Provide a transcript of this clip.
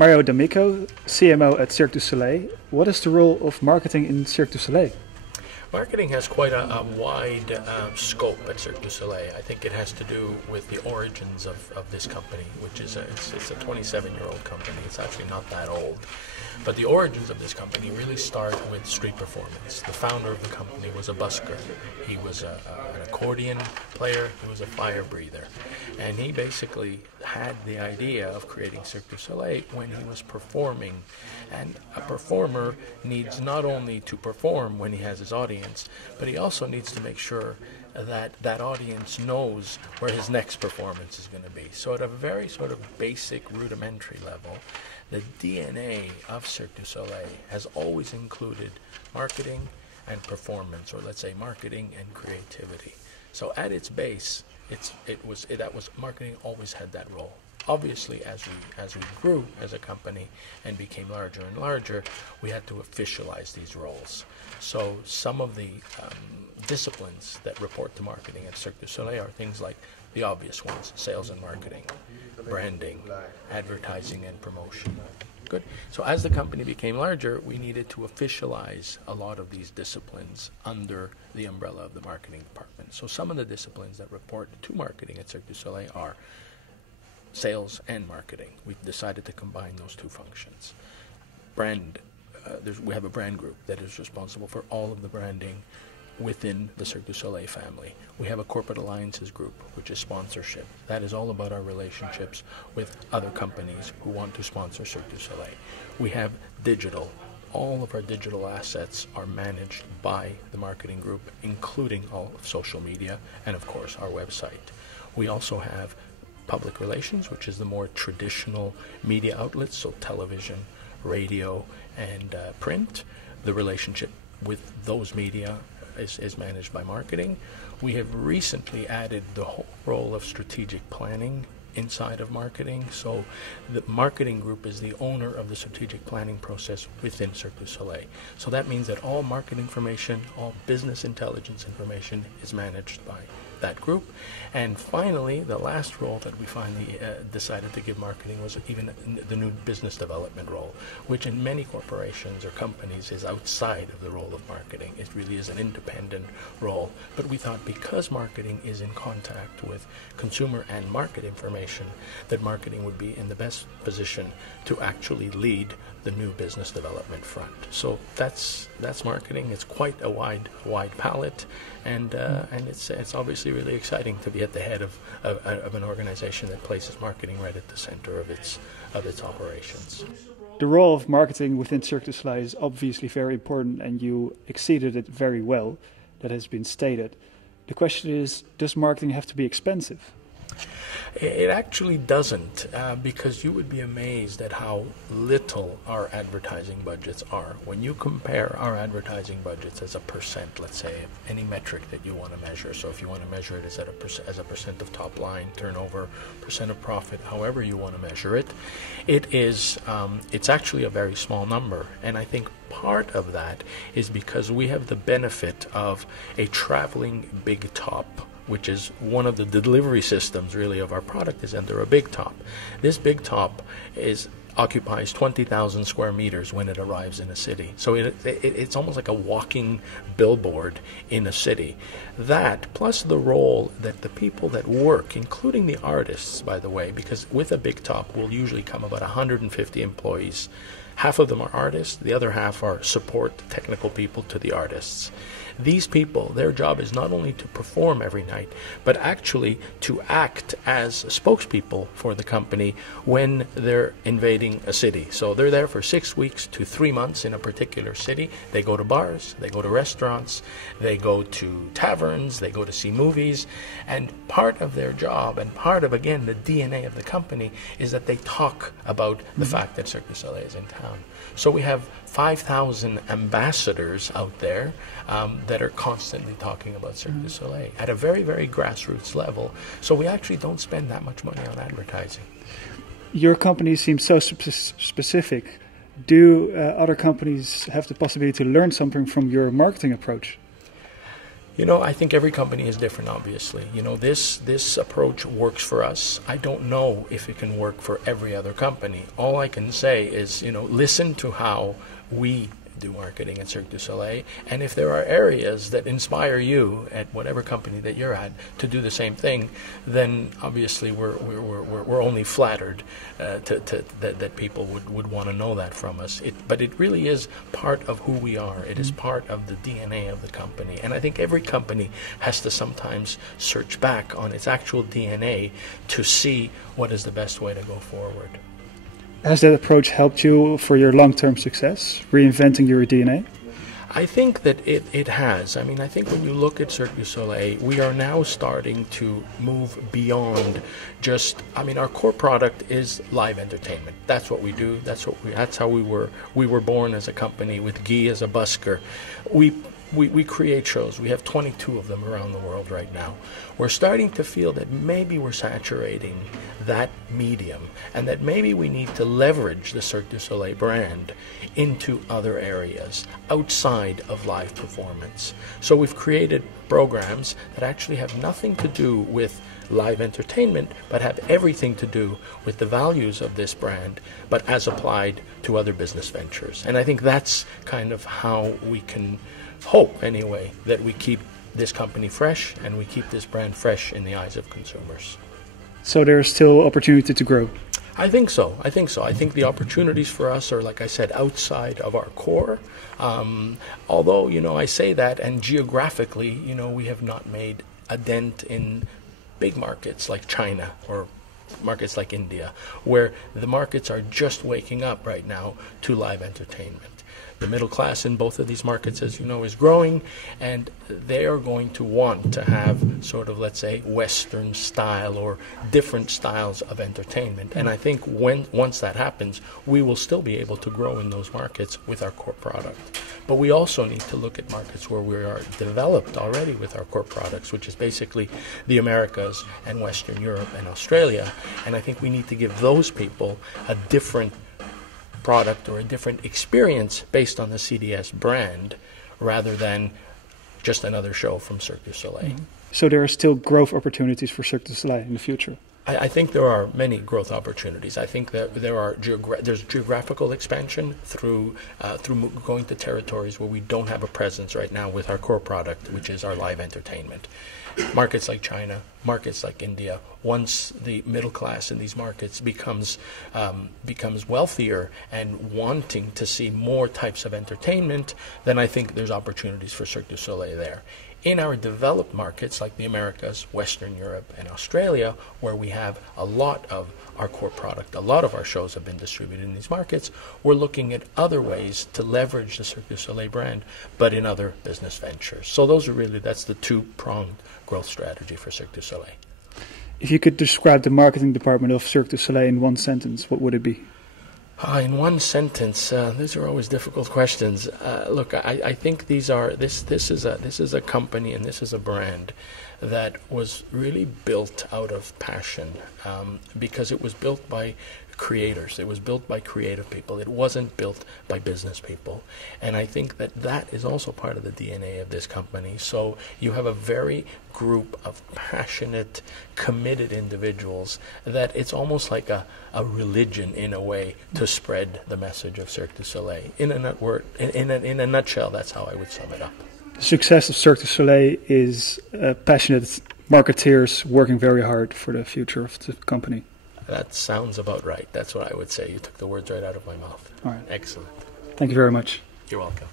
Mario D'Amico, CMO at Cirque du Soleil. What is the role of marketing in Cirque du Soleil? Marketing has quite a wide scope at Cirque du Soleil. I think it has to do with the origins of this company, which is it's a 27-year-old company. It's actually not that old. But the origins of this company really start with street performance. The founder of the company was a busker. He was an accordion player. He was a fire breather. And he basically had the idea of creating Cirque du Soleil when he was performing. And a performer needs not only to perform when he has his audience, but he also needs to make sure that that audience knows where his next performance is going to be. So at a very sort of basic, rudimentary level, the DNA of Cirque du Soleil has always included marketing and performance, or let's say marketing and creativity. So at its base, marketing always had that role. Obviously, as we grew as a company and became larger and larger, we had to officialize these roles. So some of the disciplines that report to marketing at Cirque du Soleil are things like the obvious ones: sales and marketing, branding, advertising and promotion. Good. So as the company became larger, we needed to officialize a lot of these disciplines under the umbrella of the marketing department. So some of the disciplines that report to marketing at Cirque du Soleil are sales and marketing. We decided to combine those two functions. We have a brand group that is responsible for all of the branding within the Cirque du Soleil family. We have a corporate alliances group, which is sponsorship. That is all about our relationships with other companies who want to sponsor Cirque du Soleil. We have digital. All of our digital assets are managed by the marketing group, including all of social media and, of course, our website. We also have public relations, which is the more traditional media outlets, so television, radio, and print. The relationship with those media is managed by marketing. We have recently added the whole role of strategic planning inside of marketing. So the marketing group is the owner of the strategic planning process within Cirque du Soleil. So that means that all market information, all business intelligence information is managed by that group. And finally, the last role that we finally decided to give marketing was even the new business development role, which in many corporations or companies is outside of the role of marketing. It really is an independent role. But we thought because marketing is in contact with consumer and market information, that marketing would be in the best position to actually lead the new business development front. So that's marketing. It's quite a wide palette, and it's obviously really exciting to be at the head of an organization that places marketing right at the center of its operations. The role of marketing within Cirque du Soleil is obviously very important, and you exceeded it very well. That has been stated. The question is, does marketing have to be expensive? It actually doesn't, because you would be amazed at how little our advertising budgets are. When you compare our advertising budgets as a percent, let's say, of any metric that you want to measure, so if you want to measure it as a percent of top line, turnover, percent of profit, however you want to measure it, it's actually a very small number. And I think part of that is because we have the benefit of a traveling big top, which is one of the delivery systems really of our product, is under a big top. This big top occupies 20,000 square meters when it arrives in a city. So it's almost like a walking billboard in a city. That, plus the role that the people that work, including the artists, by the way, because with a big top will usually come about 150 employees. Half of them are artists, the other half are support technical people to the artists. These people, their job is not only to perform every night, but actually to act as spokespeople for the company when they're invading a city. So they're there for 6 weeks to 3 months in a particular city. They go to bars, they go to restaurants, they go to taverns, they go to see movies. And part of their job, and part of, again, the DNA of the company, is that they talk about the fact that Cirque du Soleil is in town. So we have 5,000 ambassadors out there that are constantly talking about Cirque du Soleil at a very, very grassroots level. So we actually don't spend that much money on advertising. Your company seems so specific. Do other companies have the possibility to learn something from your marketing approach? You know, I think every company is different, obviously. You know, this approach works for us. I don't know if it can work for every other company. All I can say is, you know, listen to how we do marketing at Cirque du Soleil, and if there are areas that inspire you at whatever company that you're at to do the same thing, then obviously we're only flattered that people would want to know that from us. But it really is part of who we are. It is part of the DNA of the company, and I think every company has to sometimes search back on its actual DNA to see what is the best way to go forward. Has that approach helped you for your long-term success, reinventing your DNA? I think that it has. I mean, I think when you look at Cirque du Soleil, we are now starting to move beyond just, I mean, our core product is live entertainment. That's what we do. That's how we were born as a company with Guy as a busker. We create shows. We have 22 of them around the world right now. We're starting to feel that maybe we're saturating that medium and that maybe we need to leverage the Cirque du Soleil brand into other areas outside of live performance. So we've created programs that actually have nothing to do with live entertainment, but have everything to do with the values of this brand, but as applied to other business ventures. And I think that's kind of how we can hope, anyway, that we keep this company fresh and we keep this brand fresh in the eyes of consumers. So there's still opportunity to grow? I think so. I think the opportunities for us are, like I said, outside of our core. Although, you know, I say that, and geographically, you know, we have not made a dent in big markets like China or markets like India, where the markets are just waking up right now to live entertainment. The middle class in both of these markets, as you know, is growing, and they are going to want to have sort of, let's say, Western style or different styles of entertainment. And I think once that happens, we will still be able to grow in those markets with our core product. But we also need to look at markets where we are developed already with our core products, which is basically the Americas and Western Europe and Australia. And I think we need to give those people a different product or a different experience based on the CDS brand rather than just another show from Cirque du Soleil. Mm-hmm. So there are still growth opportunities for Cirque du Soleil in the future? I think there are many growth opportunities. I think that there's geographical expansion through going to territories where we don't have a presence right now with our core product, which is our live entertainment. Markets like China, markets like India, once the middle class in these markets becomes wealthier and wanting to see more types of entertainment, then I think there's opportunities for Cirque du Soleil there. In our developed markets like the Americas, Western Europe, and Australia, where we have a lot of our core product, a lot of our shows have been distributed in these markets, we're looking at other ways to leverage the Cirque du Soleil brand, but in other business ventures. So that's the two-pronged growth strategy for Cirque du Soleil. If you could describe the marketing department of Cirque du Soleil in one sentence, what would it be? In one sentence, these are always difficult questions. Look, I think this is a company and this is a brand that was really built out of passion because it was built by creators. It was built by creative people. It wasn't built by business people. And I think that is also part of the DNA of this company. So you have a very group of passionate, committed individuals that it's almost like a religion in a way to spread the message of Cirque du Soleil. In a nutshell, that's how I would sum it up. The success of Cirque du Soleil is passionate marketeers working very hard for the future of the company. That sounds about right. That's what I would say. You took the words right out of my mouth. All right. Excellent. Thank you very much. You're welcome.